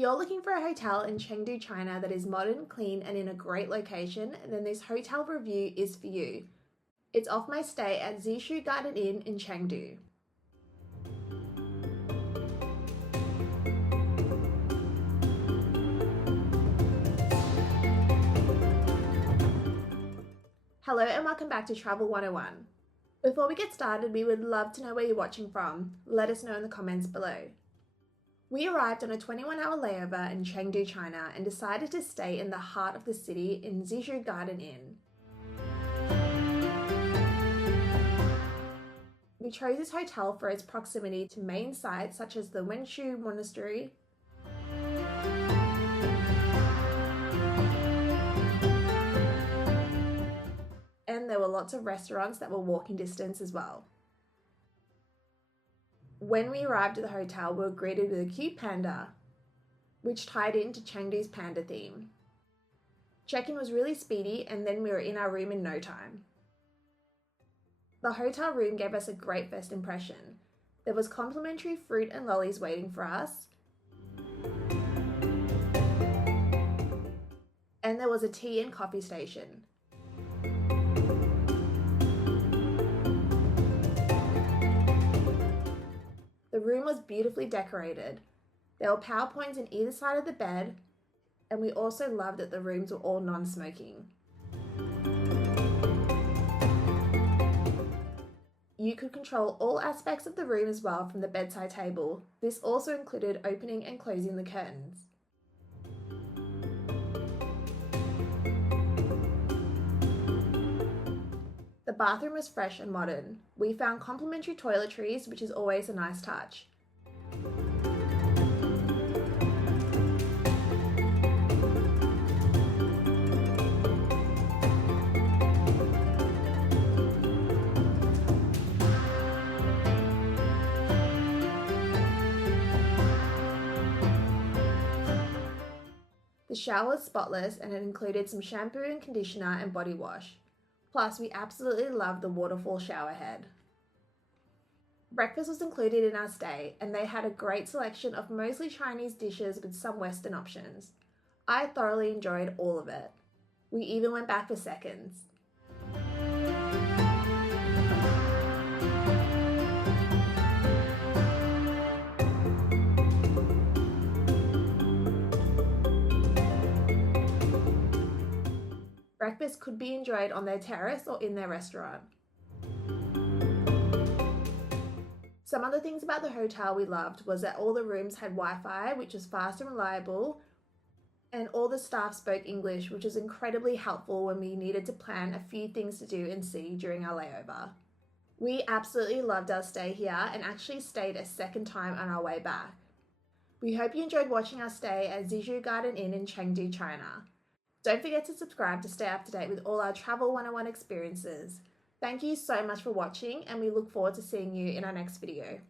you're looking for a hotel in Chengdu, China that is modern, clean, and in a great location, then this hotel review is for you. It's off my stay at Xishu Garden Inn in Chengdu. Hello and welcome back to Travel 101. Before we get started, we would love to know where you're watching from. Let us know in the comments below. We arrived on a 21-hour layover in Chengdu, China and decided to stay in the heart of the city in Xishu Garden Inn. We chose this hotel for its proximity to main sites such as the Xishu Monastery, and there were lots of restaurants that were walking distance as well. When we arrived at the hotel, we were greeted with a cute panda, which tied into Chengdu's panda theme. Check-in was really speedy, and then we were in our room in no time. The hotel room gave us a great first impression. There was complimentary fruit and lollies waiting for us, and there was a tea and coffee station. The room was beautifully decorated. There were PowerPoints on either side of the bed, and we also loved that the rooms were all non-smoking. You could control all aspects of the room as well from the bedside table. This also included opening and closing the curtains. The bathroom was fresh and modern. We found complimentary toiletries, which is always a nice touch. The shower was spotless and it included some shampoo and conditioner and body wash. Plus, we absolutely loved the waterfall shower head. Breakfast was included in our stay, and they had a great selection of mostly Chinese dishes with some Western options. I thoroughly enjoyed all of it. We even went back for seconds. Breakfast could be enjoyed on their terrace or in their restaurant. Some other things about the hotel we loved was that all the rooms had Wi-Fi, which was fast and reliable, and all the staff spoke English, which was incredibly helpful when we needed to plan a few things to do and see during our layover. We absolutely loved our stay here and actually stayed a second time on our way back. We hope you enjoyed watching our stay at Xishu Garden Inn in Chengdu, China. Don't forget to subscribe to stay up to date with all our Travel 101 experiences. Thank you so much for watching, and we look forward to seeing you in our next video.